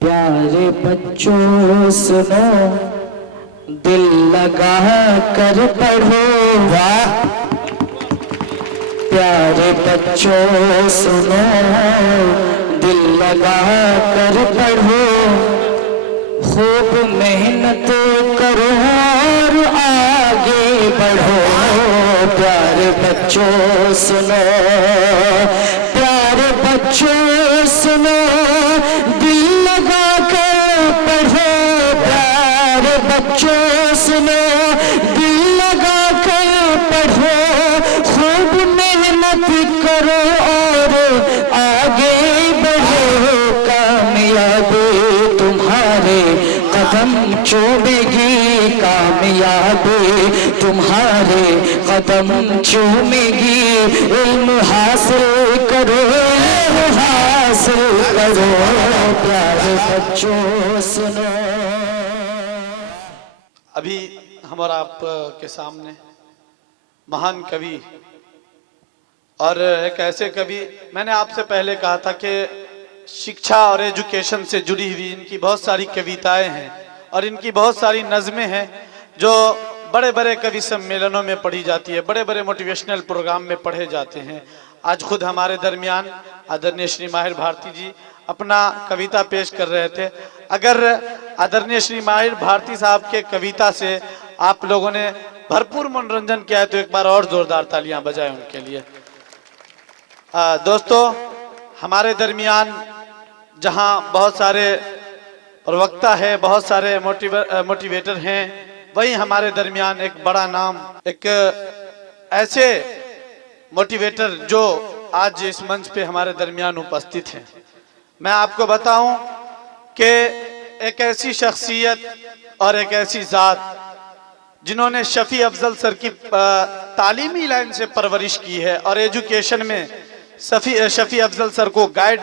प्यारे बच्चों सुनो, दिल लगा कर पढ़ो। वाह! प्यारे बच्चों सुनो, दिल लगा कर पढ़ो। खूब मेहनत करो और आगे बढ़ो। प्यारे बच्चों सुनो, प्यारे बच्चों सुनो, दिल लगा कर पढ़ो। प्यारे बच्चों सुनो, दिल लगा कर पढ़ो। खूब मेहनत करो और आगे बढ़ो। कामयाबी तुम्हारे कदम चूमेगी, कामयाबी तुम्हारे कदम चूमेगी। इल्म हासिल करो, हासिल करो। प्यारे बच्चों सुनो। अभी हम और आप के सामने महान कवि और एक ऐसे कवि, मैंने आपसे पहले कहा था कि शिक्षा और एजुकेशन से जुड़ी हुई इनकी बहुत सारी कविताएं हैं और इनकी बहुत सारी नज़में हैं जो बड़े बड़े कवि सम्मेलनों में पढ़ी जाती है, बड़े बड़े मोटिवेशनल प्रोग्राम में पढ़े जाते हैं। आज खुद हमारे दरमियान आदरणीय श्री माहिर भारती जी अपना कविता पेश कर रहे थे। अगर आदरणीय श्री माहिर भारती साहब के कविता से आप लोगों ने भरपूर मनोरंजन किया है तो एक बार और जोरदार तालियां बजाएं उनके लिए। दोस्तों, हमारे दरमियान जहां बहुत सारे प्रवक्ता है, बहुत सारे मोटिवेटर हैं, वहीं हमारे दरमियान एक बड़ा नाम, एक ऐसे मोटिवेटर जो आज इस मंच पे हमारे दरमियान उपस्थित हैं। मैं आपको बताऊं कि एक ऐसी शख्सियत और एक ऐसी जात जिन्होंने शफी अफजल सर की तालीमी लाइन से परवरिश की है और एजुकेशन में शफी अफजल सर को गाइड,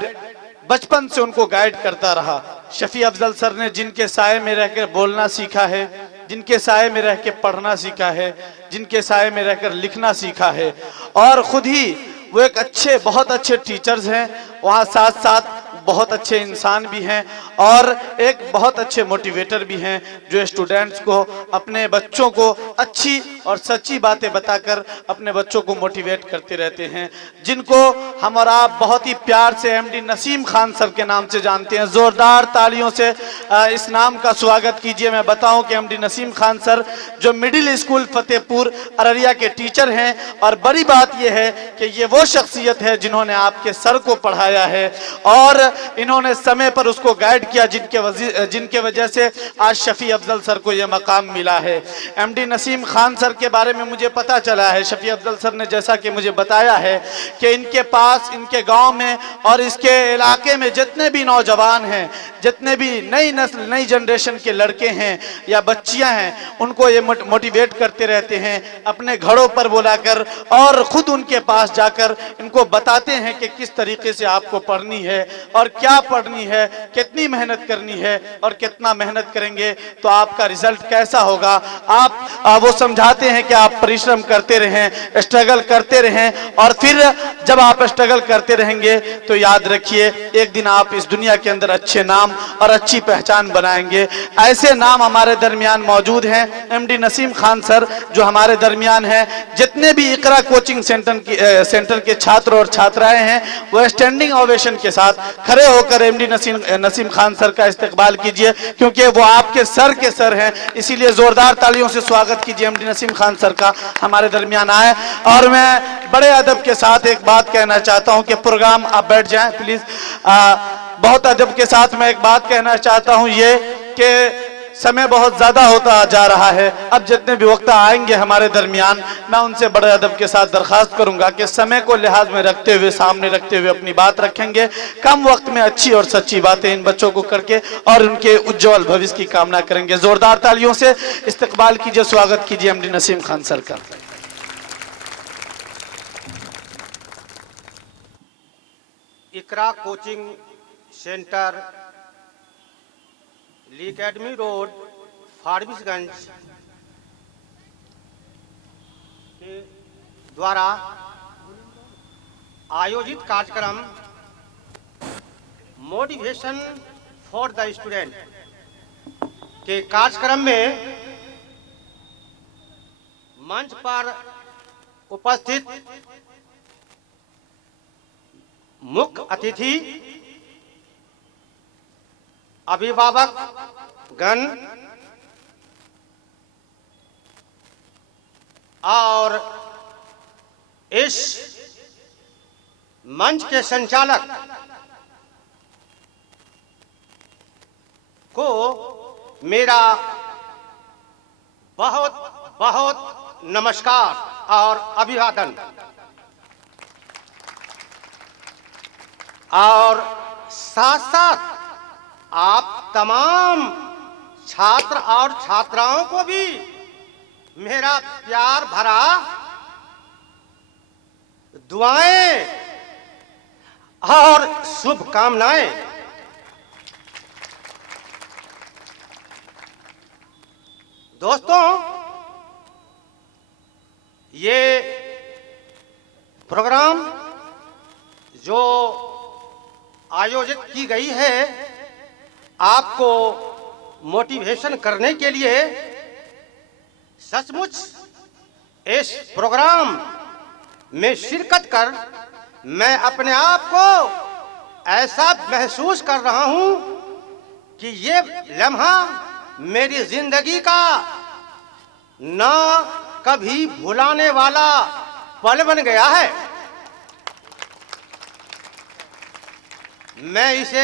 बचपन से उनको गाइड करता रहा। शफी अफजल सर ने जिनके साए में रहकर बोलना सीखा है, जिनके साए में रह के पढ़ना सीखा है, जिनके साए में रहकर लिखना सीखा है, और खुद ही वो एक अच्छे, बहुत अच्छे टीचर्स हैं, वहाँ साथ साथ बहुत अच्छे इंसान भी हैं और एक बहुत अच्छे मोटिवेटर भी हैं जो स्टूडेंट्स को, अपने बच्चों को अच्छी और सच्ची बातें बताकर अपने बच्चों को मोटिवेट करते रहते हैं, जिनको हम और आप बहुत ही प्यार से एमडी नसीम खान सर के नाम से जानते हैं। जोरदार तालियों से इस नाम का स्वागत कीजिए। मैं बताऊं कि एमडी नसीम खान सर जो मिडिल स्कूल फतेहपुर अररिया के टीचर हैं, और बड़ी बात यह है कि ये वो शख्सियत है जिन्होंने आपके सर को पढ़ाया है और इन्होंने समय पर उसको गाइड किया, जिनके वजह से आज शफी अफजल सर को यह मकाम मिला है। एमडी नसीम खान सर के बारे में मुझे पता चला है, शफी अफजल सर ने जैसा कि मुझे बताया है कि इनके पास, इनके गांव में और इसके इलाके में जितने भी नौजवान हैं, जितने भी नई नस्ल, नई जनरेशन के लड़के हैं या बच्चियां हैं, उनको ये मोटिवेट करते रहते हैं अपने घरों पर बुलाकर, और खुद उनके पास जाकर इनको बताते हैं कि किस तरीके से आपको पढ़नी है और क्या पढ़नी है, कितनी मेहनत करनी है, और कितना मेहनत करेंगे तो आपका रिजल्ट कैसा होगा। आप वो समझाते हैं कि आप परिश्रम करते रहें, स्ट्रगल करते रहें, और फिर जब आप स्ट्रगल करते रहेंगे तो याद रखिए एक दिन आप इस दुनिया के अंदर अच्छे नाम और अच्छी पहचान बनाएंगे। ऐसे नाम हमारे दरमियान मौजूद हैं। एमडी नसीम खान सर जो हमारे दरमियान हैं, जितने भी इकरा कोचिंग सेंटर के छात्र और छात्राएं हैं, वो स्टैंडिंग ओवेशन के साथ खड़े होकर एमडी नसीम खान सर का इस्तकबाल कीजिए, क्योंकि वो आपके सर के सर हैं। इसीलिए जोरदार तालियों से स्वागत कीजिए एमडी नसीम खान सर का, हमारे दरमियान आए। और मैं बड़े अदब के साथ एक बात कहना चाहता हूं कि प्रोग्राम आप बैठ जाएं प्लीज। बहुत अदब के साथ मैं एक बात कहना चाहता हूं, ये कि समय बहुत ज्यादा होता जा रहा है। अब जितने भी वक्त आएंगे हमारे दरमियान, मैं उनसे बड़े अदब के साथ दरखास्त करूंगा कि समय को लिहाज में रखते हुए, सामने रखते हुए अपनी बात रखेंगे, कम वक्त में अच्छी और सच्ची बातें इन बच्चों को करके और उनके उज्जवल भविष्य की कामना करेंगे। जोरदार तालियों से इस्तकबाल कीजिए, स्वागत कीजिए एमडी नसीम खान सर का। इकरा कोचिंग सेंटर, ली अकेडमी रोड, फारबिसगंज के द्वारा आयोजित कार्यक्रम मोटिवेशन फॉर द स्टूडेंट के कार्यक्रम में मंच पर उपस्थित मुख्य अतिथि अभिभावक गण और इस मंच के संचालक को मेरा बहुत बहुत नमस्कार और अभिवादन। और साथ साथ आप तमाम छात्र और छात्राओं को भी मेरा प्यार भरा दुआएं और शुभकामनाएं। दोस्तों, ये प्रोग्राम जो आयोजित की गई है आपको मोटिवेशन करने के लिए, सचमुच इस प्रोग्राम में शिरकत कर मैं अपने आप को ऐसा महसूस कर रहा हूं कि ये लम्हा मेरी जिंदगी का ना कभी भुलाने वाला पल बन गया है। मैं इसे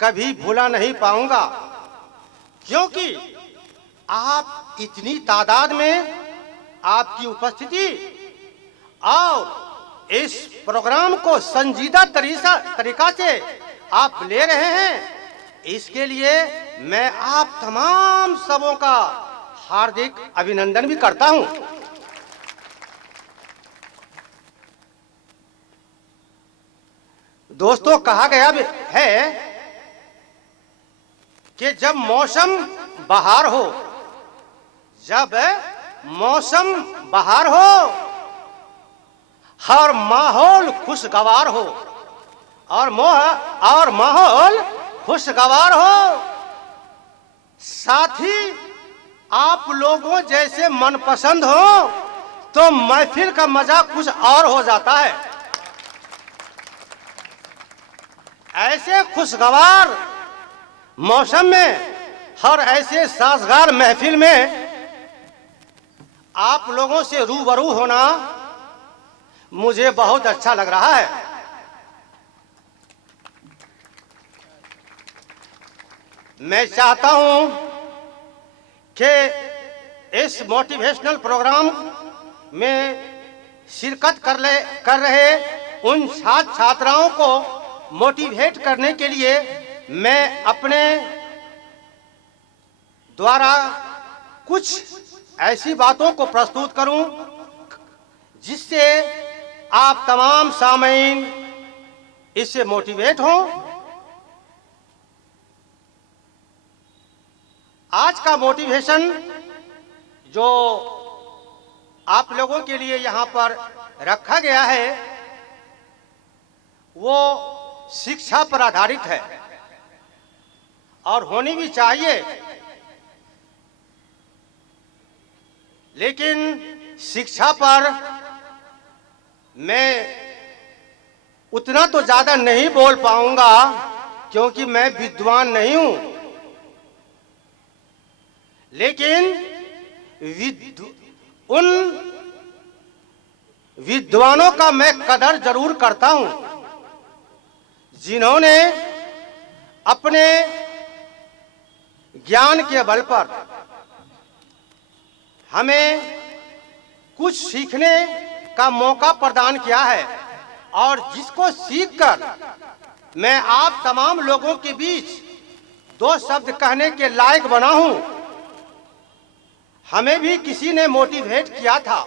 कभी भुला नहीं पाऊंगा, क्योंकि आप इतनी तादाद में आपकी उपस्थिति और इस प्रोग्राम को संजीदा तरीका से आप ले रहे हैं, इसके लिए मैं आप तमाम सबों का हार्दिक अभिनंदन भी करता हूं। दोस्तों, कहा गया है कि जब मौसम बहार हो, जब मौसम बहार हो और माहौल खुशगवार हो और माहौल खुशगवार हो, साथ ही आप लोगों जैसे मनपसंद हो, तो महफिल का मजा कुछ और हो जाता है। ऐसे खुशगवार मौसम में और ऐसे साजगार महफिल में आप लोगों से रूबरू होना मुझे बहुत अच्छा लग रहा है। मैं चाहता हूं कि इस मोटिवेशनल प्रोग्राम में शिरकत कर रहे उन छात्र छात्राओं को मोटिवेट करने के लिए मैं अपने द्वारा कुछ ऐसी बातों को प्रस्तुत करूं जिससे आप तमाम सामीन इससे मोटिवेट हों। आज का मोटिवेशन जो आप लोगों के लिए यहाँ पर रखा गया है वो शिक्षा पर आधारित है और होनी भी चाहिए, लेकिन शिक्षा पर मैं उतना तो ज्यादा नहीं बोल पाऊंगा क्योंकि मैं विद्वान नहीं हूं, लेकिन उन विद्वानों का मैं कदर जरूर करता हूं जिन्होंने अपने ज्ञान के बल पर हमें कुछ सीखने का मौका प्रदान किया है और जिसको सीखकर मैं आप तमाम लोगों के बीच दो शब्द कहने के लायक बना हूं। हमें भी किसी ने मोटिवेट किया था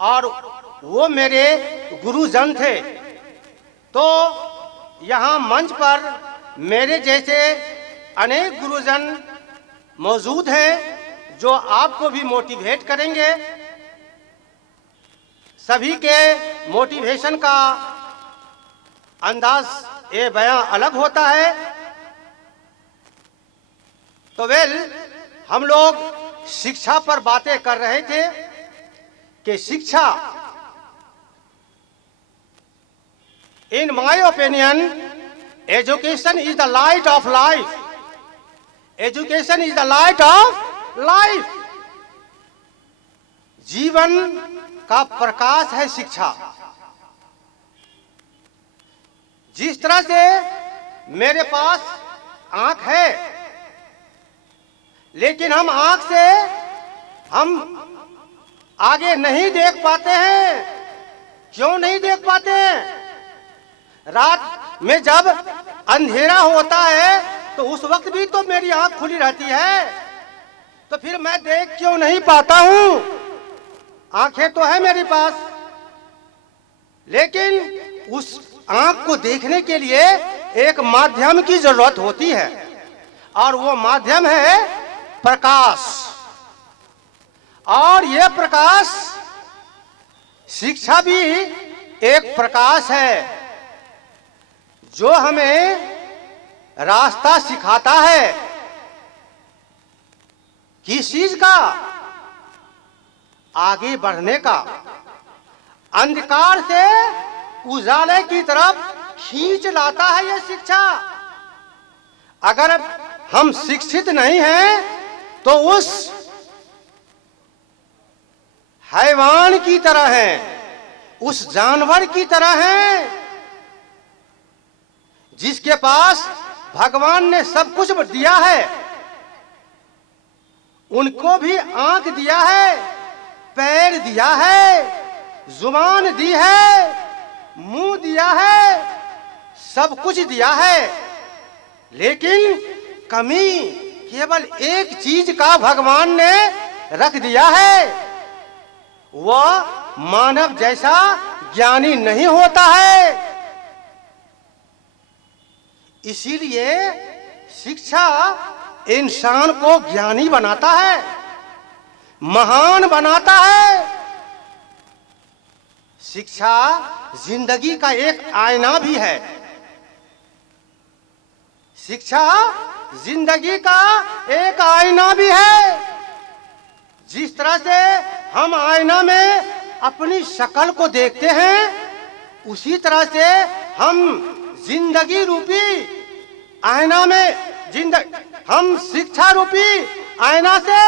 और वो मेरे गुरुजन थे, तो यहाँ मंच पर मेरे जैसे अनेक गुरुजन मौजूद हैं जो आपको भी मोटिवेट करेंगे। सभी के मोटिवेशन का अंदाज ये बयां अलग होता है। तो हम लोग शिक्षा पर बातें कर रहे थे कि शिक्षा, in my opinion, education is the light of life. Education is the light of life. जीवन का प्रकाश है शिक्षा। जिस तरह से मेरे पास आंख है, लेकिन हम आंख से हम आगे नहीं देख पाते हैं। क्यों नहीं देख पाते हैं? रात में जब अंधेरा होता है तो उस वक्त भी तो मेरी आंख खुली रहती है, तो फिर मैं देख क्यों नहीं पाता हूं? आंखें तो है मेरे पास, लेकिन उस आंख को देखने के लिए एक माध्यम की जरूरत होती है, और वो माध्यम है प्रकाश। और यह प्रकाश, शिक्षा भी एक प्रकाश है जो हमें रास्ता सिखाता है। किस चीज का? आगे बढ़ने का। अंधकार से उजाले की तरफ खींच लाता है यह शिक्षा। अगर हम शिक्षित नहीं हैं तो उस हैवान की तरह हैं, उस जानवर की तरह हैं जिसके पास भगवान ने सब कुछ दिया है। उनको भी आंख दिया है, पैर दिया है, जुबान दी है, मुंह दिया है, सब कुछ दिया है, लेकिन कमी केवल एक चीज का भगवान ने रख दिया है। वह मानव जैसा ज्ञानी नहीं होता है। इसीलिए शिक्षा इंसान को ज्ञानी बनाता है, महान बनाता है। शिक्षा जिंदगी का एक आईना भी है। शिक्षा जिंदगी का एक आईना भी है। जिस तरह से हम आईना में अपनी शक्ल को देखते हैं, उसी तरह से हम जिंदगी रूपी आईना में हम शिक्षा रूपी आईना से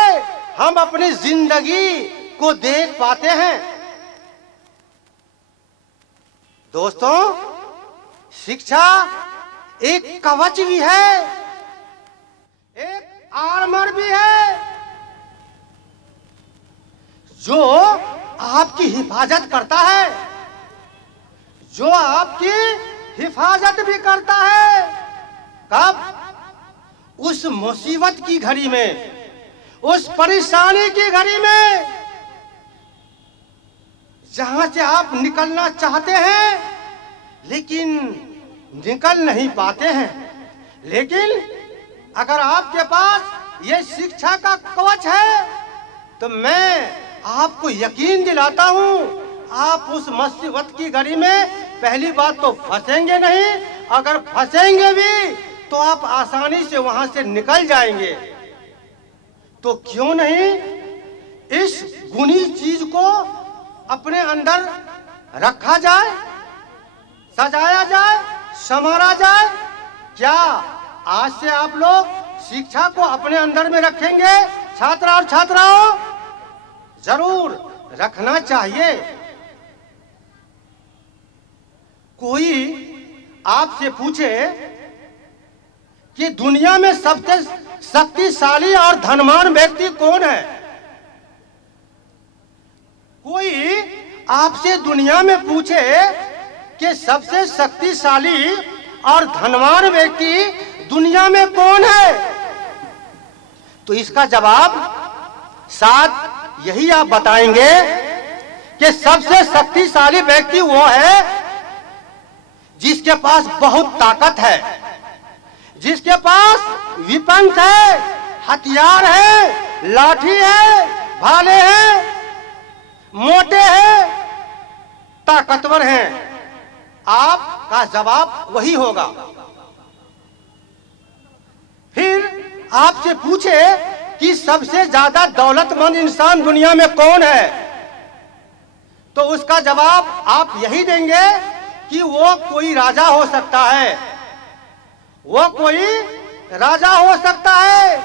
हम अपनी जिंदगी को देख पाते हैं। दोस्तों, शिक्षा एक कवच भी है, एक आर्मर भी है, जो आपकी हिफाजत करता है, जो आपकी हिफाजत भी करता है। कब? उस मुसीबत की घड़ी में, उस परेशानी की घड़ी में, जहां से आप निकलना चाहते हैं लेकिन निकल नहीं पाते हैं। लेकिन अगर आपके पास ये शिक्षा का कवच है तो मैं आपको यकीन दिलाता हूं, आप उस मुसीबत की घड़ी में पहली बात तो फंसेंगे नहीं, अगर फंसेंगे भी तो आप आसानी से वहां से निकल जाएंगे। तो क्यों नहीं इस गुणी चीज को अपने अंदर रखा जाए, सजाया जाए, संवारा जाए। क्या आज से आप लोग शिक्षा को अपने अंदर में रखेंगे? छात्र और छात्राओं, जरूर रखना चाहिए। कोई आपसे पूछे कि दुनिया में सबसे शक्तिशाली और धनवान व्यक्ति कौन है? कोई आपसे दुनिया में पूछे कि सबसे शक्तिशाली और धनवान व्यक्ति दुनिया में कौन है, तो इसका जवाब शायद यही आप बताएंगे कि सबसे शक्तिशाली व्यक्ति वो है जिसके पास बहुत ताकत है, जिसके पास विपंच है, हथियार है, लाठी है, भाले हैं, मोटे हैं, ताकतवर हैं। आप का जवाब वही होगा। फिर आपसे पूछे कि सबसे ज्यादा दौलतमंद इंसान दुनिया में कौन है, तो उसका जवाब आप यही देंगे कि वो कोई राजा हो सकता है, वो कोई राजा हो सकता है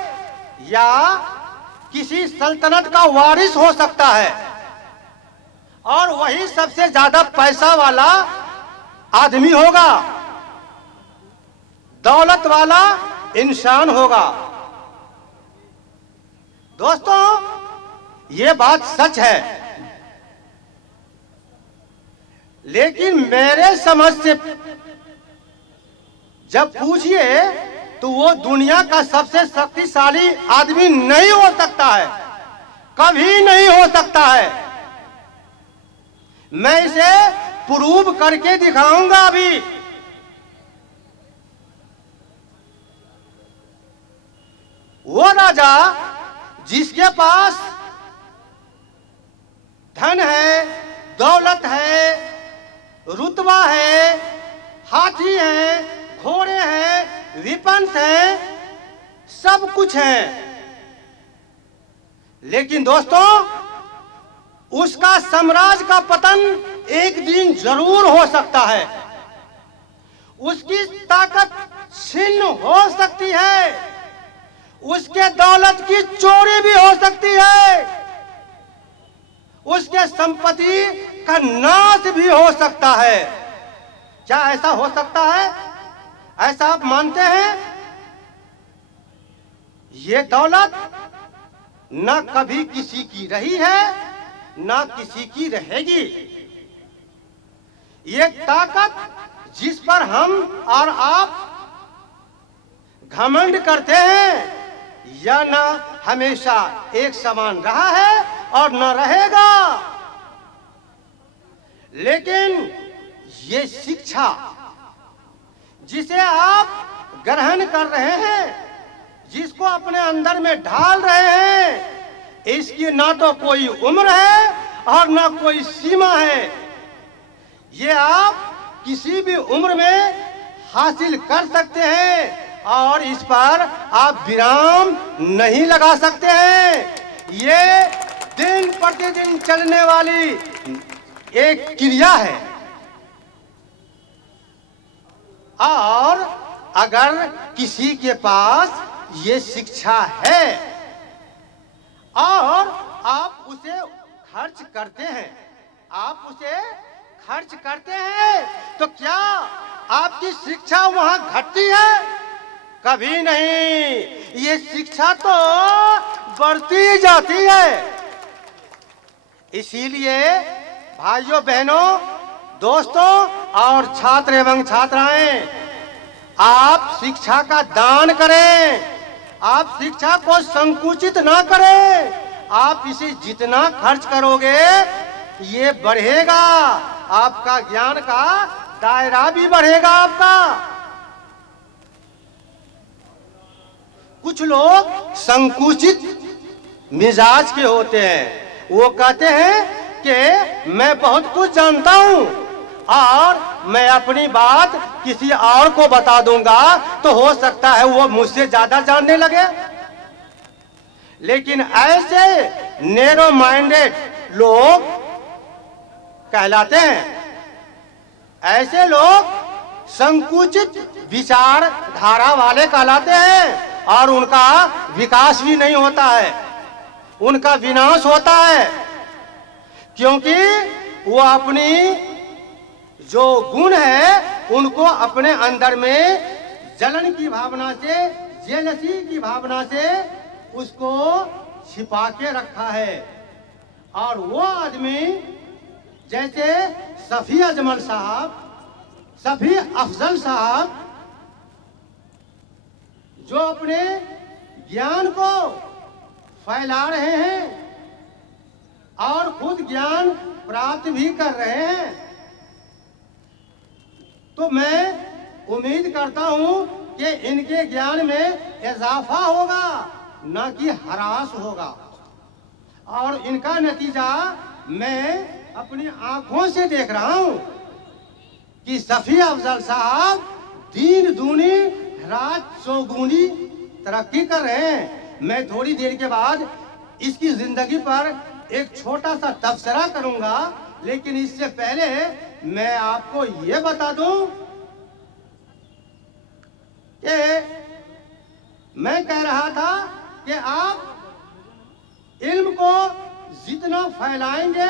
या किसी सल्तनत का वारिस हो सकता है, और वही सबसे ज्यादा पैसा वाला आदमी होगा, दौलत वाला इंसान होगा। दोस्तों, ये बात सच है, लेकिन मेरे समझ से जब पूछिए तो वो दुनिया का सबसे शक्तिशाली आदमी नहीं हो सकता है, कभी नहीं हो सकता है। मैं इसे प्रूव करके दिखाऊंगा अभी। वो राजा जिसके पास धन है, दौलत है, रुतबा है, हाथी है, घोड़े हैं, विपन्स हैं, सब कुछ है, लेकिन दोस्तों उसका साम्राज्य का पतन एक दिन जरूर हो सकता है। उसकी ताकत छिन्न हो सकती है, उसके दौलत की चोरी भी हो सकती है, उसके संपत्ति का नाश भी हो सकता है। क्या ऐसा हो सकता है? ऐसा आप मानते हैं? ये दौलत न कभी किसी की रही है, न किसी की रहेगी। ये ताकत जिस पर हम और आप घमंड करते हैं, यह न हमेशा एक समान रहा है और न रहेगा। लेकिन ये शिक्षा जिसे आप ग्रहण कर रहे हैं, जिसको अपने अंदर में ढाल रहे हैं, इसकी ना तो कोई उम्र है और ना कोई सीमा है। ये आप किसी भी उम्र में हासिल कर सकते हैं और इस पर आप विराम नहीं लगा सकते हैं। ये दिन प्रतिदिन चलने वाली एक क्रिया है, और अगर किसी के पास ये शिक्षा है और आप उसे खर्च करते हैं, आप उसे खर्च करते हैं, तो क्या आपकी शिक्षा वहां घटती है? कभी नहीं। ये शिक्षा तो बढ़ती जाती है। इसीलिए भाइयों बहनों, दोस्तों और छात्र एवं छात्राएं, आप शिक्षा का दान करें, आप शिक्षा को संकुचित ना करें। आप इसे जितना खर्च करोगे ये बढ़ेगा, आपका ज्ञान का दायरा भी बढ़ेगा आपका। कुछ लोग संकुचित मिजाज के होते हैं, वो कहते हैं कि मैं बहुत कुछ जानता हूं और मैं अपनी बात किसी और को बता दूंगा तो हो सकता है वो मुझसे ज्यादा जानने लगे। लेकिन ऐसे नैरो माइंडेड लोग कहलाते हैं, ऐसे लोग संकुचित विचार धारा वाले कहलाते हैं और उनका विकास भी नहीं होता है, उनका विनाश होता है, क्योंकि वो अपनी जो गुण है उनको अपने अंदर में जलन की भावना से, जेलसी की भावना से उसको छिपा के रखा है। और वो आदमी जैसे सफी अजमल साहब, सफी अफजल साहब, जो अपने ज्ञान को फैला रहे हैं और खुद ज्ञान प्राप्त भी कर रहे हैं, तो मैं उम्मीद करता हूं कि इनके ज्ञान में इजाफा होगा, न कि ह्रास होगा। और इनका नतीजा मैं अपनी आंखों से देख रहा हूं कि सफी अफजल साहब दीन दूनी रात चौगुनी तरक्की कर रहे हैं। मैं थोड़ी देर के बाद इसकी जिंदगी पर एक छोटा सा तबसरा करूंगा, लेकिन इससे पहले मैं आपको ये बता दूं कि मैं कह रहा था कि आप इल्म को जितना फैलाएंगे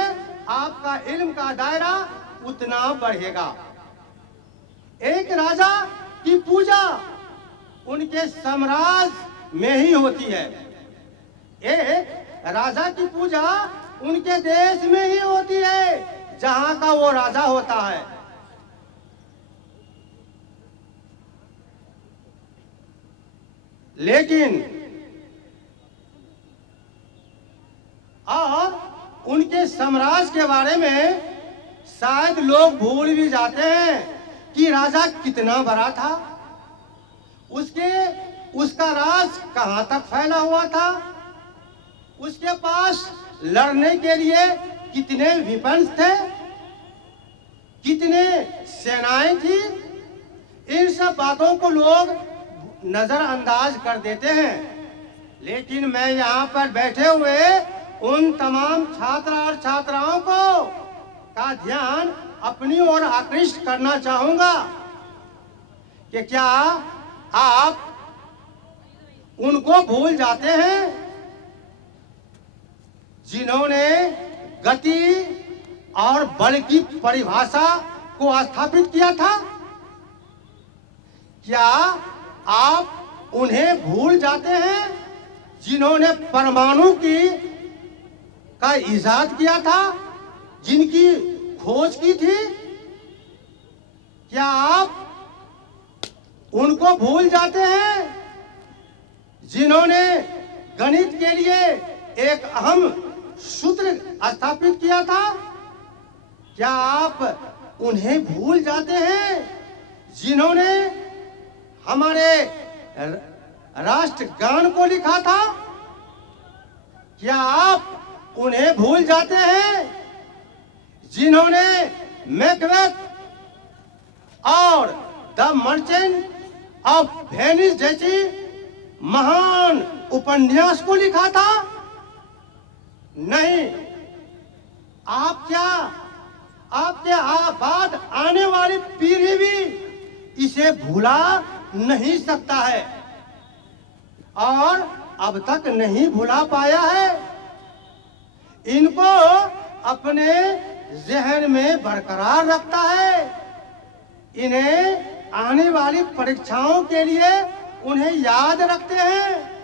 आपका इल्म का दायरा उतना बढ़ेगा। एक राजा की पूजा उनके साम्राज्य में ही होती है, एक राजा की पूजा उनके देश में ही होती है जहां का वो राजा होता है। लेकिन और उनके साम्राज्य के बारे में शायद लोग भूल भी जाते हैं कि राजा कितना बड़ा था, उसका राज कहां तक फैला हुआ था, उसके पास लड़ने के लिए कितने विपन्स थे, कितने सेनाएं थी। इन सब बातों को लोग नजरअंदाज कर देते हैं। लेकिन मैं यहाँ पर बैठे हुए उन तमाम छात्र और छात्राओं को का ध्यान अपनी ओर आकृष्ट करना चाहूंगा कि क्या आप उनको भूल जाते हैं जिन्होंने गति और बल की परिभाषा को स्थापित किया था? क्या आप उन्हें भूल जाते हैं जिन्होंने परमाणु का इजाद किया था, जिनकी खोज की थी? क्या आप उनको भूल जाते हैं जिन्होंने गणित के लिए एक अहम सूत्र स्थापित किया था? क्या आप उन्हें भूल जाते हैं जिन्होंने हमारे राष्ट्रगान को लिखा था? क्या आप उन्हें भूल जाते हैं जिन्होंने मैकबेथ और द मर्चेंट ऑफ वेनिस जैसी महान उपन्यास को लिखा था? नहीं। आपके बाद आने वाली पीढ़ी भी इसे भुला नहीं सकता है और अब तक नहीं भुला पाया है। इनको अपने जहन में बरकरार रखता है। इन्हें आने वाली परीक्षाओं के लिए उन्हें याद रखते हैं।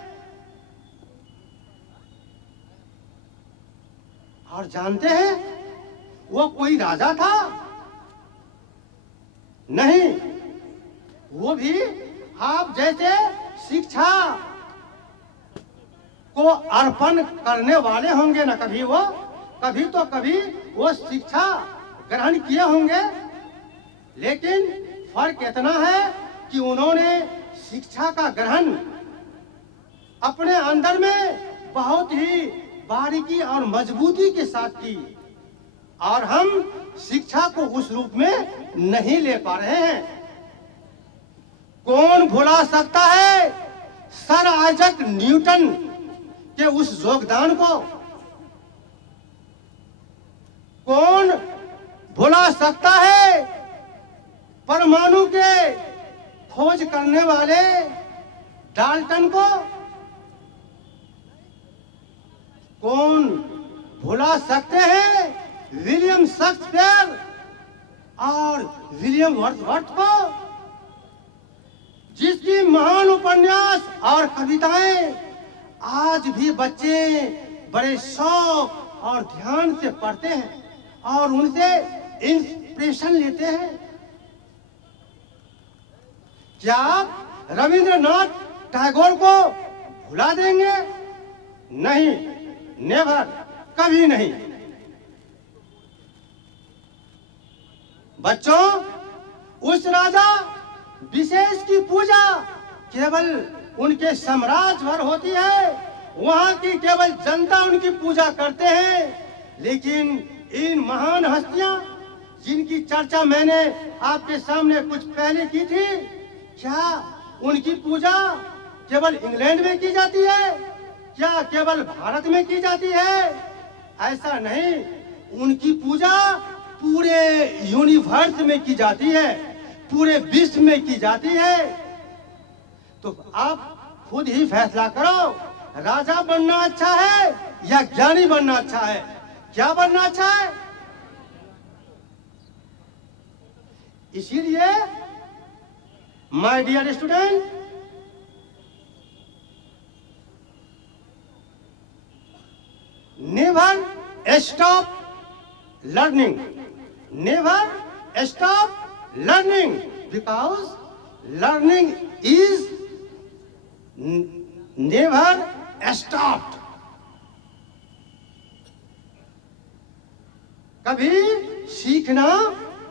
और जानते हैं वो कोई राजा था? नहीं, वो भी आप जैसे शिक्षा को अर्पण करने वाले होंगे ना। कभी वो शिक्षा ग्रहण किए होंगे, लेकिन फर्क इतना है कि उन्होंने शिक्षा का ग्रहण अपने अंदर में बहुत ही बारीकी और मजबूती के साथ की, और हम शिक्षा को उस रूप में नहीं ले पा रहे हैं। कौन भुला सकता है सर आइजैक न्यूटन के उस योगदान को? कौन भुला सकता है परमाणु के खोज करने वाले डाल्टन को? कौन भुला सकते हैं विलियम शेक्सपियर और विलियम वर्ड्सवर्थ को, जिसकी महान उपन्यास और कविताएं आज भी बच्चे बड़े शौक और ध्यान से पढ़ते हैं और उनसे इंस्पिरेशन लेते हैं? क्या आप रविंद्रनाथ टैगोर को भुला देंगे? नहीं, नेवर, कभी नहीं। बच्चों, उस राजा विशेष की पूजा केवल उनके साम्राज्य भर होती है, वहां की केवल जनता उनकी पूजा करते हैं। लेकिन इन महान हस्तियां जिनकी चर्चा मैंने आपके सामने कुछ पहले की थी, क्या उनकी पूजा केवल इंग्लैंड में की जाती है? क्या केवल भारत में की जाती है? ऐसा नहीं, उनकी पूजा पूरे यूनिवर्स में की जाती है, पूरे विश्व में की जाती है। तो आप खुद ही फैसला करो, राजा बनना अच्छा है या ज्ञानी बनना अच्छा है? क्या बनना अच्छा है? इसीलिए my dear student, never stop learning, never stop learning, because learning is never stopped. कभी सीखना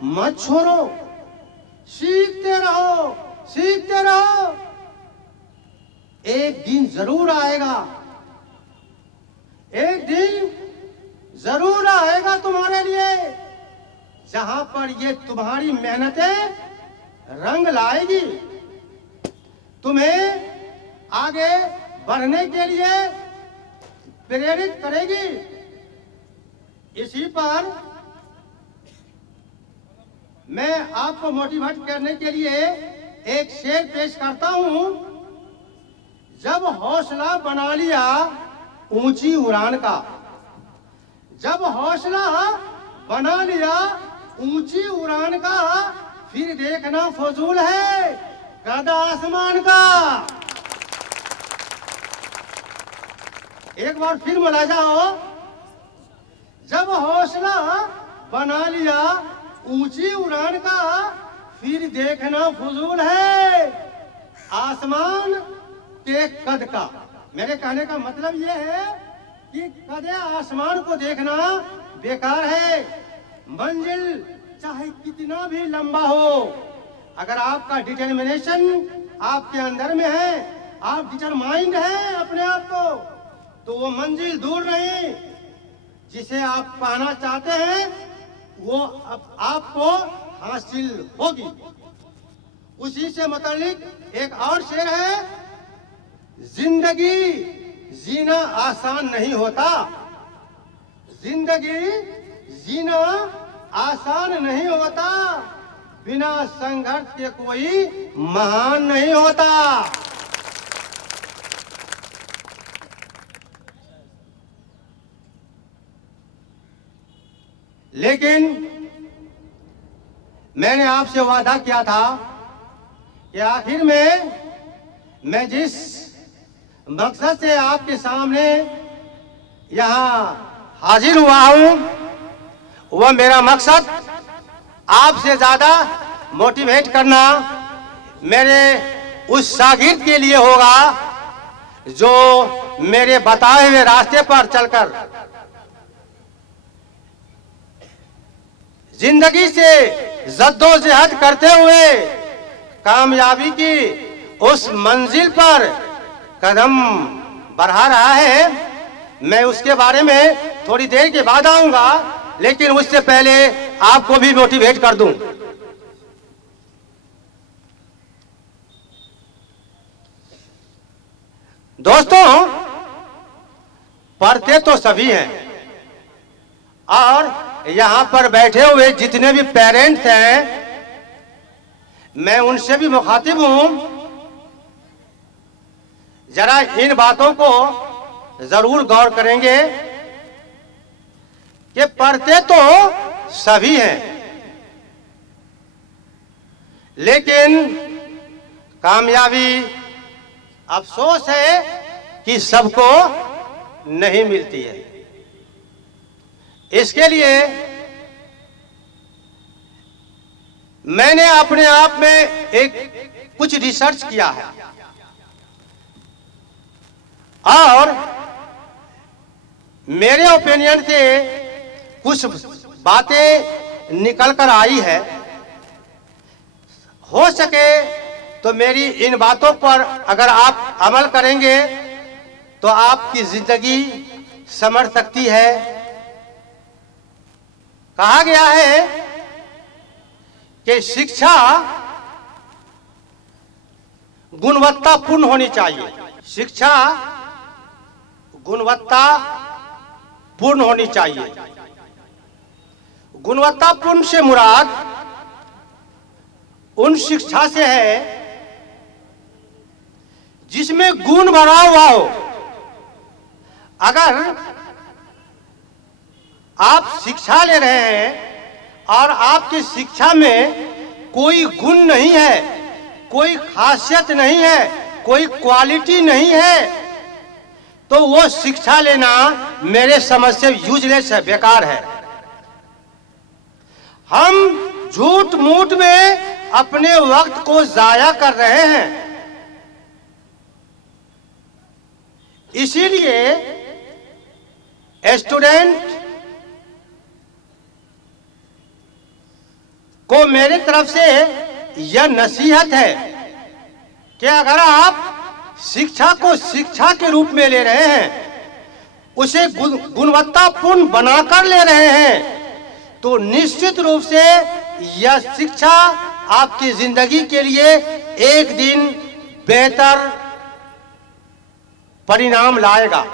मत छोड़ो, सीखते रहो, सीखते रहो। एक दिन जरूर आएगा, एक दिन जरूर आएगा तुम्हारे लिए, जहां पर ये तुम्हारी मेहनतें रंग लाएगी, तुम्हें आगे बढ़ने के लिए प्रेरित करेगी। इसी पर मैं आपको मोटिवेट करने के लिए एक शेर पेश करता हूं। जब हौसला बना लिया ऊंची उड़ान का, जब हौसला बना लिया ऊंची उड़ान का, फिर देखना फजूल है कद आसमान का। एक बार फिर मुलाजा हो, जब हौसला बना लिया ऊंची उड़ान का, फिर देखना फजूल है आसमान के कद का। मेरे कहने का मतलब यह है कि कदे आसमान को देखना बेकार है। मंजिल चाहे कितना भी लंबा हो, अगर आपका डिटर्मिनेशन आपके अंदर में है, आप डिटरमाइंड है अपने आप को, तो वो मंजिल दूर नहीं। जिसे आप पाना चाहते हैं वो अब आपको हासिल होगी। उसी से मुताल्लिक एक और शेर है, जिंदगी जीना आसान नहीं होता, जिंदगी जीना आसान नहीं होता, बिना संघर्ष के कोई महान नहीं होता। लेकिन मैंने आपसे वादा किया था कि आखिर में मैं जिस मकसद से आपके सामने यहाँ हाजिर हुआ हूँ, वह मेरा मकसद आपसे ज्यादा मोटिवेट करना मेरे उस शागिर्द के लिए होगा जो मेरे बताए हुए रास्ते पर चलकर जिंदगी से जद्दोजहद करते हुए कामयाबी की उस मंजिल पर कदम बढ़ा रहा है। मैं उसके बारे में थोड़ी देर के बाद आऊंगा, लेकिन उससे पहले आपको भी मोटिवेट कर दूं। दोस्तों, पढ़ते तो सभी हैं, और यहां पर बैठे हुए जितने भी पेरेंट्स हैं, मैं उनसे भी मुखातिब हूं। जरा इन बातों को जरूर गौर करेंगे कि पढ़ते तो सभी हैं, लेकिन कामयाबी अफसोस है कि सबको नहीं मिलती है। इसके लिए मैंने अपने आप में एक कुछ रिसर्च किया है, और मेरे ओपिनियन से कुछ बातें निकल कर आई है। हो सके तो मेरी इन बातों पर अगर आप अमल करेंगे तो आपकी जिंदगी संवर सकती है। कहा गया है कि शिक्षा गुणवत्तापूर्ण होनी चाहिए। शिक्षा गुणवत्तापूर्ण होनी चाहिए। गुणवत्तापूर्ण से मुराद उन शिक्षा से है जिसमें गुण भरा हुआ हो। अगर आप शिक्षा ले रहे हैं और आपकी शिक्षा में कोई गुण नहीं है, कोई खासियत नहीं है, कोई क्वालिटी नहीं है, तो वो शिक्षा लेना मेरे समझ से यूजलेस है, बेकार है। हम झूठ मूठ में अपने वक्त को जाया कर रहे हैं। इसीलिए स्टूडेंट को मेरी तरफ से यह नसीहत है कि अगर आप शिक्षा को शिक्षा के रूप में ले रहे हैं, उसे गुणवत्तापूर्ण बनाकर ले रहे हैं, तो निश्चित रूप से यह शिक्षा आपकी जिंदगी के लिए एक दिन बेहतर परिणाम लाएगा।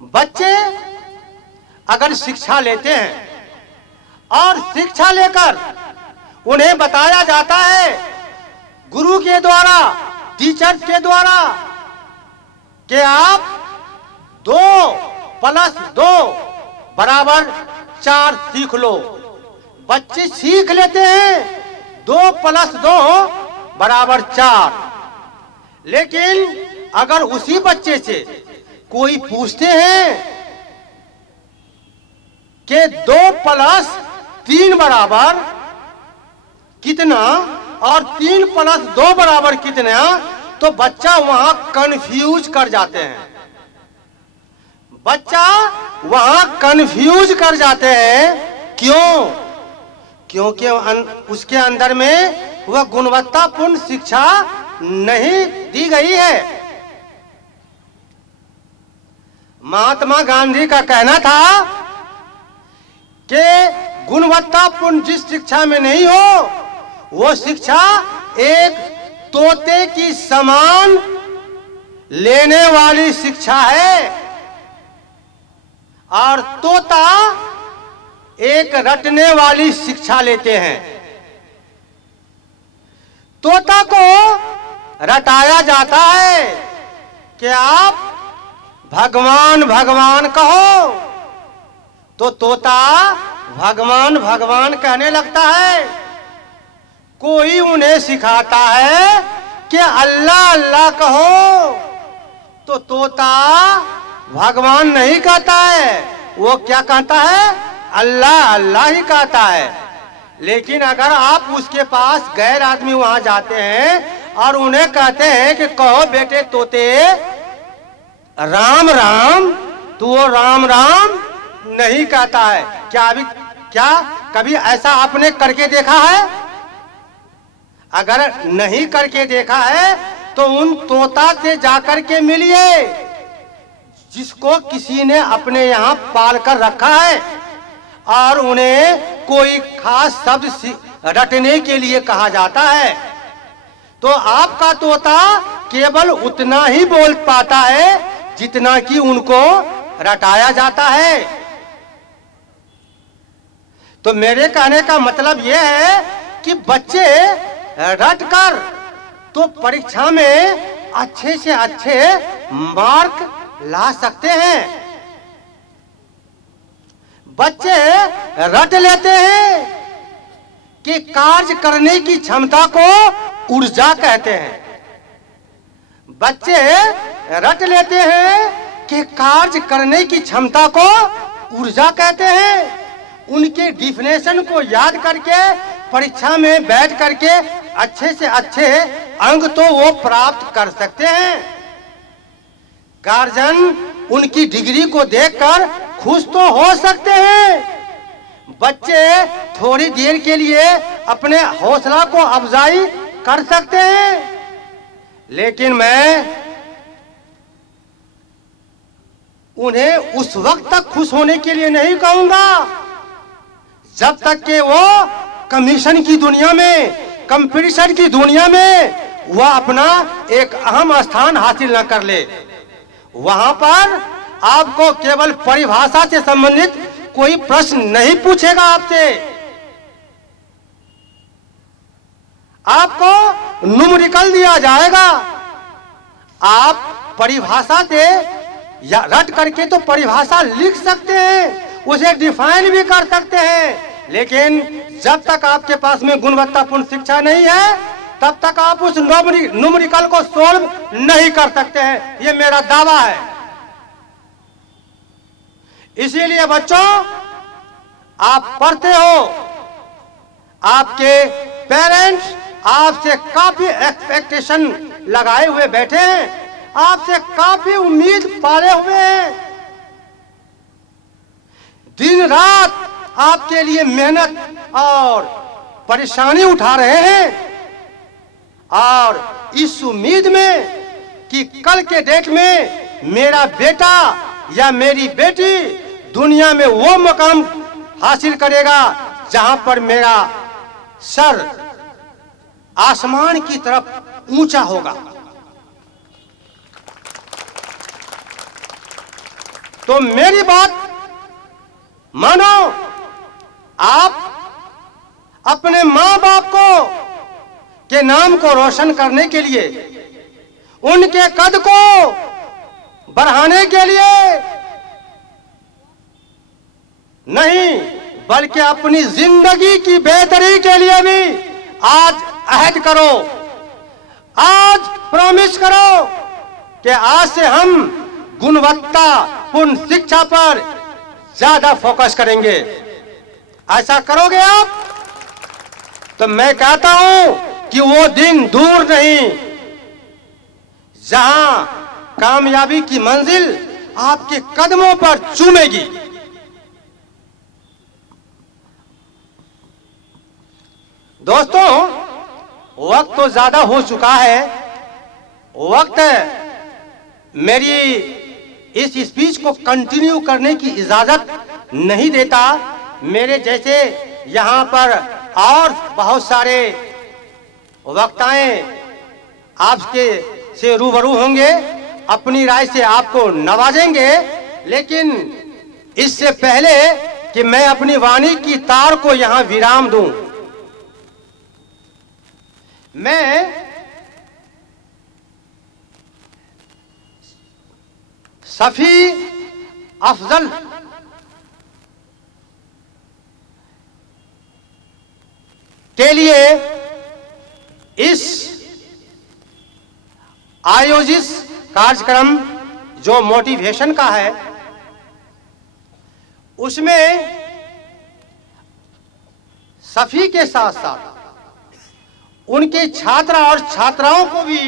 बच्चे अगर शिक्षा लेते हैं और शिक्षा लेकर उन्हें बताया जाता है गुरु के द्वारा, टीचर के द्वारा, कि आप 2+2 = 4 सीख लो। बच्चे सीख लेते हैं 2+2 = 4। लेकिन अगर उसी बच्चे से कोई पूछते हैं कि 2+3 = कितना और 3+2 = कितना, तो बच्चा वहां कंफ्यूज कर जाते हैं। बच्चा वहां कंफ्यूज कर जाते हैं। क्यों? क्योंकि उसके अंदर में वह गुणवत्तापूर्ण शिक्षा नहीं दी गई है। महात्मा गांधी का कहना था कि गुणवत्तापूर्ण जिस शिक्षा में नहीं हो, वो शिक्षा एक तोते की समान लेने वाली शिक्षा है, और तोता एक रटने वाली शिक्षा लेते हैं। तोता को रटाया जाता है कि आप भगवान भगवान कहो, तो तोता भगवान भगवान कहने लगता है। कोई उन्हें सिखाता है कि अल्लाह अल्लाह कहो, तो तोता भगवान नहीं कहता है, वो क्या कहता है? अल्लाह अल्लाह ही कहता है। लेकिन अगर आप उसके पास गैर आदमी वहां जाते हैं और उन्हें कहते हैं कि कहो बेटे तोते राम राम, तो वो राम राम नहीं कहता है। क्या कभी ऐसा आपने करके देखा है? अगर नहीं करके देखा है तो उन तोता से जाकर के मिलिए जिसको किसी ने अपने यहाँ पाल कर रखा है और उन्हें कोई खास शब्द रटने के लिए कहा जाता है। तो आपका तोता केवल उतना ही बोल पाता है जितना कि उनको रटाया जाता है। तो मेरे कहने का मतलब यह है कि बच्चे रट कर तो परीक्षा में अच्छे से अच्छे मार्क ला सकते हैं। बच्चे रट लेते हैं कि कार्य करने की क्षमता को ऊर्जा कहते हैं। बच्चे रट लेते हैं कि कार्य करने की क्षमता को ऊर्जा कहते हैं। उनके डिफिनेशन को याद करके परीक्षा में बैठ करके अच्छे से अच्छे अंक तो वो प्राप्त कर सकते हैं। गार्जियन उनकी डिग्री को देखकर खुश तो हो सकते हैं। बच्चे थोड़ी देर के लिए अपने हौसला को अफजाई कर सकते हैं, लेकिन मैं उन्हें उस वक्त तक खुश होने के लिए नहीं कहूंगा जब तक कि वो कमीशन की दुनिया में, कंपटीशन की दुनिया में वह अपना एक अहम स्थान हासिल न कर ले। वहां पर आपको केवल परिभाषा से संबंधित कोई प्रश्न नहीं पूछेगा आपसे, आपको न्यूमेरिकल दिया जाएगा। आप परिभाषा से या रट करके तो परिभाषा लिख सकते हैं, उसे डिफाइन भी कर सकते हैं, लेकिन जब तक आपके पास में गुणवत्तापूर्ण शिक्षा नहीं है तब तक आप उस न्यूमेरिकल को सोल्व नहीं कर सकते हैं। ये मेरा दावा है। इसीलिए बच्चों, आप पढ़ते हो, आपके पेरेंट्स आपसे काफी एक्सपेक्टेशन लगाए हुए बैठे हैं, आपसे काफी उम्मीद पाले हुए हैं, दिन रात आपके लिए मेहनत और परेशानी उठा रहे हैं, और इस उम्मीद में कि कल के डेट में मेरा बेटा या मेरी बेटी दुनिया में वो मकाम हासिल करेगा जहां पर मेरा सर आसमान की तरफ ऊंचा होगा। तो मेरी बात मानो, आप अपने मां बाप को के नाम को रोशन करने के लिए, उनके कद को बढ़ाने के लिए नहीं, बल्कि अपनी जिंदगी की बेहतरी के लिए भी आज अहद करो, आज प्रॉमिस करो कि आज से हम गुणवत्तापूर्ण शिक्षा पर ज्यादा फोकस करेंगे। ऐसा करोगे आप तो मैं कहता हूं कि वो दिन दूर नहीं जहां कामयाबी की मंजिल आपके कदमों पर चूमेगी। दोस्तों, वक्त तो ज्यादा हो चुका है, वक्त मेरी इस स्पीच को कंटिन्यू करने की इजाजत नहीं देता। मेरे जैसे यहाँ पर और बहुत सारे वक्ताएं आपके से रूबरू होंगे, अपनी राय से आपको नवाजेंगे, लेकिन इससे पहले कि मैं अपनी वाणी की तार को यहाँ विराम दूं, मैं सफी अफजल के लिए इस आयोजित कार्यक्रम जो मोटिवेशन का है, उसमें सफी के साथ साथ उनके छात्र और छात्राओं को भी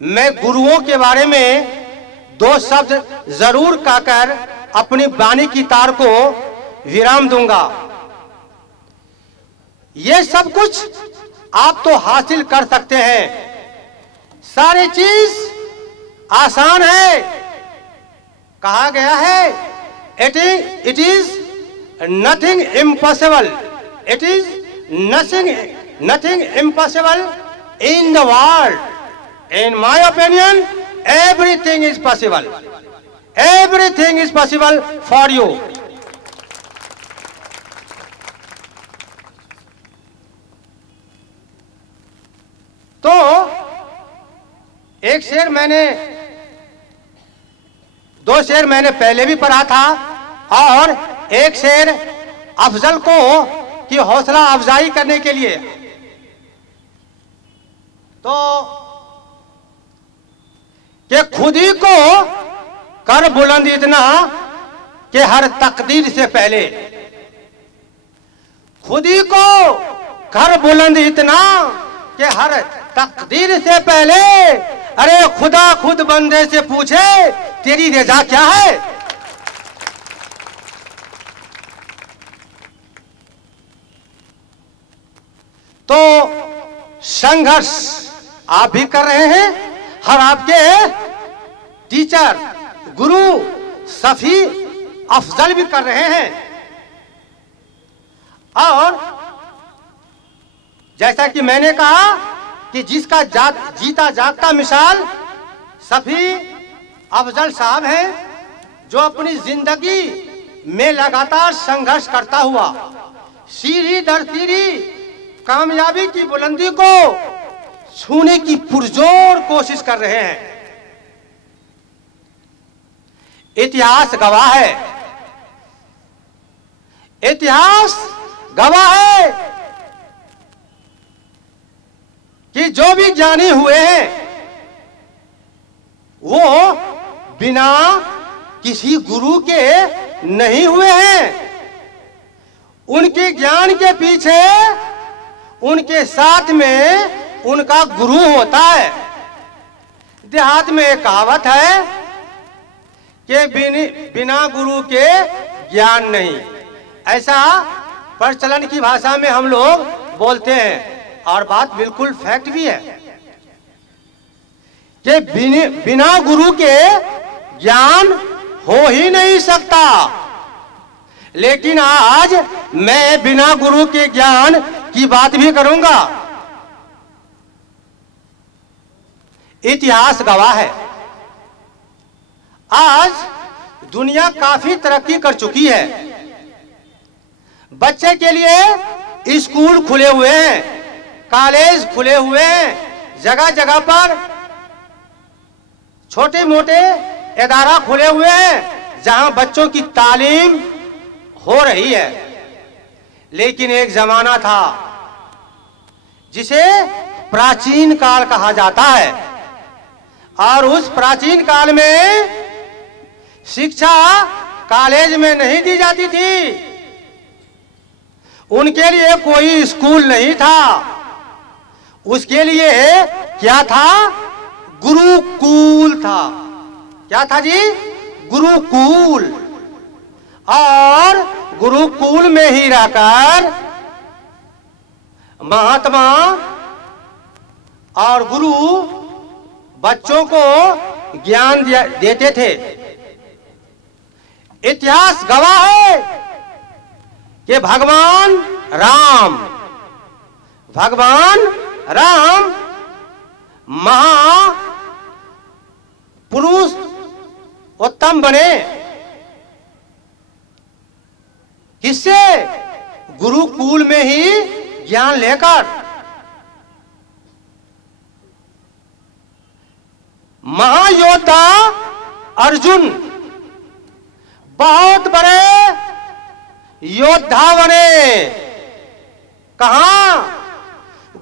मैं गुरुओं के बारे में दो शब्द जरूर कहकर अपनी वाणी की तार को विराम दूंगा। ये सब कुछ आप तो हासिल कर सकते हैं, सारी चीज आसान है। कहा गया है it is nothing impossible, it is nothing impossible in the world. In my opinion, everything is possible. Everything is possible for you. तो एक शेर मैंने, दो शेर मैंने पहले भी पढ़ा था, और एक शेर अफजल को की हौसला अफजाई करने के लिए। तो कि खुद ही को कर बुलंद इतना कि हर तकदीर से पहले, खुद ही को कर बुलंद इतना कि हर तकदीर से पहले। अरे खुदा खुद बंदे से पूछे तेरी रजा क्या है। तो संघर्ष आप भी कर रहे हैं, और आपके टीचर गुरु सफी अफजल भी कर रहे हैं। और जैसा कि मैंने कहा कि जिसका जीता जागता मिसाल सफी अफजल साहब हैं, जो अपनी जिंदगी में लगातार संघर्ष करता हुआ सीढ़ी दर सीढ़ी कामयाबी की बुलंदी को छूने की पुरजोर कोशिश कर रहे हैं। इतिहास गवाह है, इतिहास गवाह है कि जो भी ज्ञानी हुए हैं वो बिना किसी गुरु के नहीं हुए हैं। उनके ज्ञान के पीछे उनके साथ में उनका गुरु होता है। देहात में एक कहावत है कि बिना गुरु के ज्ञान नहीं, ऐसा प्रचलन की भाषा में हम लोग बोलते हैं, और बात बिल्कुल फैक्ट भी है कि बिना गुरु के ज्ञान हो ही नहीं सकता। लेकिन आज मैं बिना गुरु के ज्ञान की बात भी करूंगा। इतिहास गवाह है, आज दुनिया काफी तरक्की कर चुकी है। बच्चे के लिए स्कूल खुले हुए हैं, कॉलेज खुले हुए हैं, जगह जगह पर छोटे मोटे इदारा खुले हुए हैं जहां बच्चों की तालीम हो रही है। लेकिन एक जमाना था जिसे प्राचीन काल कहा जाता है, और उस प्राचीन काल में शिक्षा कॉलेज में नहीं दी जाती थी। उनके लिए कोई स्कूल नहीं था, उसके लिए क्या था? गुरुकुल था। क्या था जी? गुरुकुल। और गुरुकुल में ही रहकर महात्मा और गुरु बच्चों को ज्ञान देते थे। इतिहास गवाह है कि भगवान राम महापुरुष उत्तम बने। किससे? गुरुकुल में ही ज्ञान लेकर। महायोद्धा अर्जुन बहुत बड़े योद्धा बने। कहां?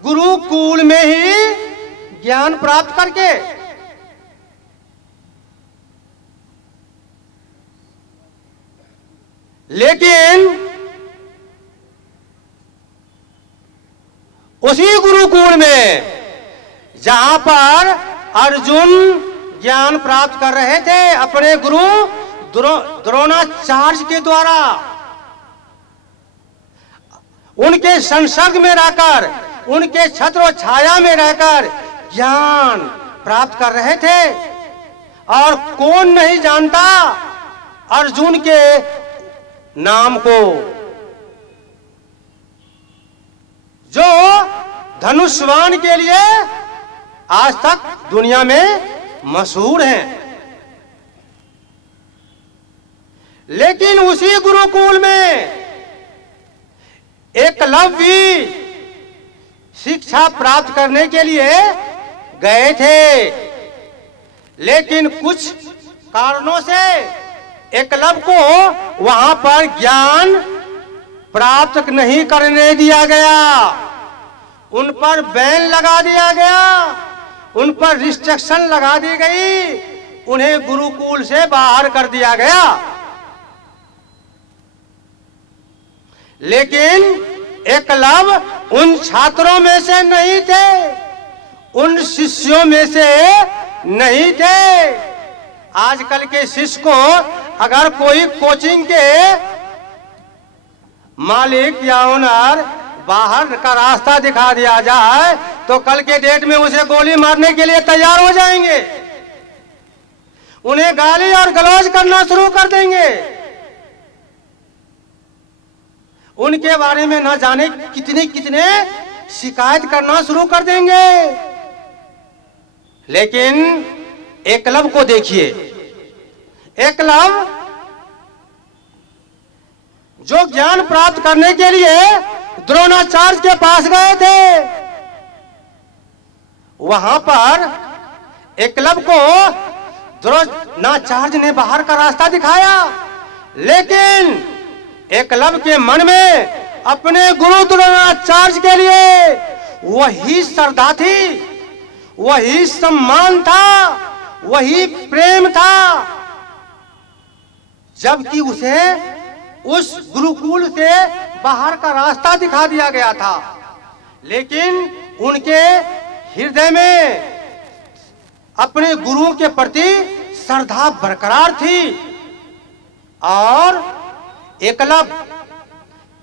गुरुकुल में ही ज्ञान प्राप्त करके। लेकिन उसी गुरुकुल में जहां पर अर्जुन ज्ञान प्राप्त कर रहे थे अपने गुरु द्रोणाचार्य के द्वारा, उनके संसर्ग में रहकर, उनके छत्र छाया में रहकर ज्ञान प्राप्त कर रहे थे। और कौन नहीं जानता अर्जुन के नाम को, जो धनुष्वान के लिए आज तक दुनिया में मशहूर हैं। लेकिन उसी गुरुकुल में एकलव्य शिक्षा प्राप्त करने के लिए गए थे, लेकिन कुछ कारणों से एकलव्य को वहां पर ज्ञान प्राप्त नहीं करने दिया गया। उन पर बैन लगा दिया गया, उन पर रिस्ट्रिक्शन लगा दी गई, उन्हें गुरुकुल से बाहर कर दिया गया। लेकिन एकलव्य उन छात्रों में से नहीं थे, उन शिष्यों में से नहीं थे। आजकल के शिष्य को अगर कोई कोचिंग के मालिक या ओनर बाहर का रास्ता दिखा दिया जाए तो कल के डेट में उसे गोली मारने के लिए तैयार हो जाएंगे, उन्हें गाली और गलौज करना शुरू कर देंगे। उनके बारे में ना जाने कितने कितने शिकायत करना शुरू कर देंगे। लेकिन एकलव्य को देखिए, एकलव्य जो ज्ञान प्राप्त करने के लिए द्रोणाचार्य के पास गए थे, वहां पर एकलव्य को द्रोणाचार्य ने बाहर का रास्ता दिखाया, लेकिन एकलव्य के मन में अपने गुरु द्रोणाचार्य के लिए वही श्रद्धा थी, वही सम्मान था, वही प्रेम था, जबकि उसे उस गुरुकुल से बाहर का रास्ता दिखा दिया गया था। लेकिन उनके हृदय में अपने गुरुओं के प्रति श्रद्धा बरकरार थी। और एकलव्य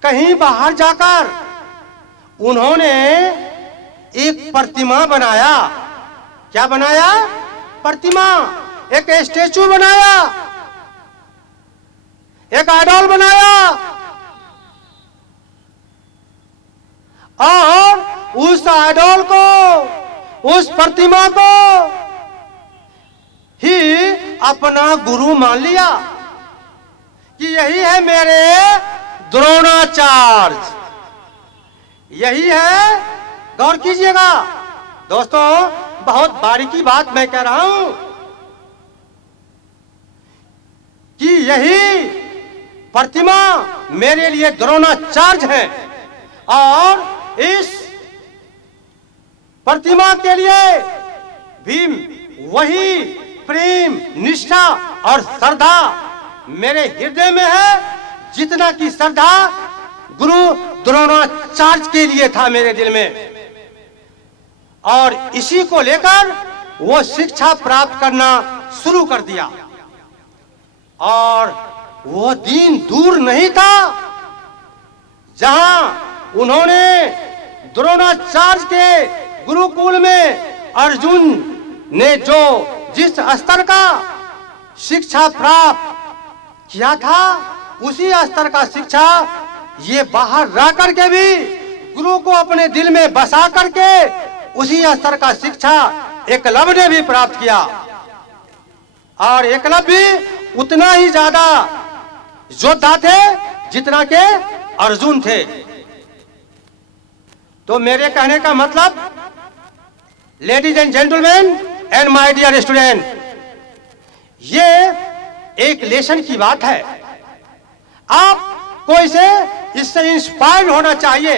कहीं बाहर जाकर उन्होंने एक प्रतिमा बनाया। क्या बनाया? प्रतिमा, एक स्टेचू बनाया, एक आइडल बनाया, और उस आइडल को, उस प्रतिमा को ही अपना गुरु मान लिया कि यही है मेरे द्रोणाचार्य, यही है। गौर कीजिएगा दोस्तों, बहुत बारीकी बात मैं कह रहा हूं कि यही प्रतिमा मेरे लिए द्रोणाचार्य है, और इस प्रतिमा के लिए भी वही प्रेम, निष्ठा और श्रद्धा मेरे हृदय में है, जितना की श्रद्धा गुरु द्रोणाचार्य के लिए था मेरे दिल में। और इसी को लेकर वो शिक्षा प्राप्त करना शुरू कर दिया। और वो दिन दूर नहीं था जहां उन्होंने द्रोणाचार्य के गुरुकुल में अर्जुन ने जो जिस स्तर का शिक्षा प्राप्त किया था, उसी स्तर का शिक्षा ये बाहर रह करके भी गुरु को अपने दिल में बसा करके उसी स्तर का शिक्षा एकलव्य ने भी प्राप्त किया। और एकलव्य भी उतना ही ज्यादा योद्धा थे जितना के अर्जुन थे। तो मेरे कहने का मतलब, ladies and gentleman and my dear student, ये एक लेसन की बात है। आपको इससे इंस्पायर्ड होना चाहिए।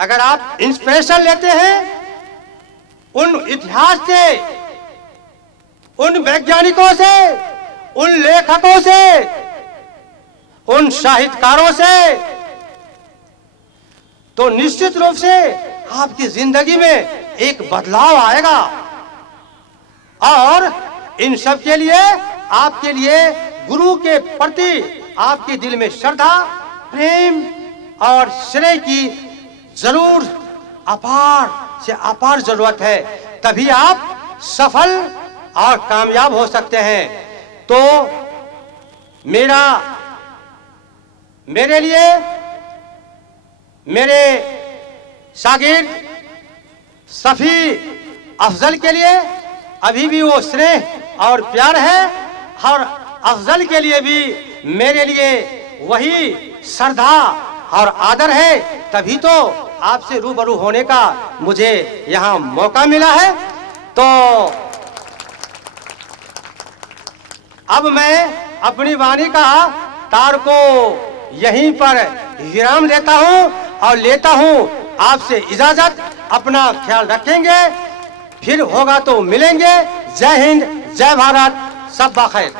अगर आप इंस्पिरेशन लेते हैं उन इतिहास से, उन वैज्ञानिकों से, उन लेखकों से, उन साहित्यकारों से, तो निश्चित रूप से आपकी जिंदगी में एक बदलाव आएगा। और इन सब के लिए आपके लिए गुरु के प्रति आपके दिल में श्रद्धा, प्रेम और श्रेय की जरूर अपार से अपार जरूरत है, तभी आप सफल और कामयाब हो सकते हैं। तो मेरे लिए, मेरे शागिर्द सफी अफजल के लिए अभी भी वो स्नेह और प्यार है, और अफजल के लिए भी मेरे लिए वही श्रद्धा और आदर है। तभी तो आपसे रूबरू होने का मुझे यहाँ मौका मिला है। तो अब मैं अपनी वाणी का तार को यहीं पर विराम देता हूँ और लेता हूँ आपसे इजाजत। अपना ख्याल रखेंगे, फिर होगा तो मिलेंगे। जय हिंद, जय भारत, सब बखैर।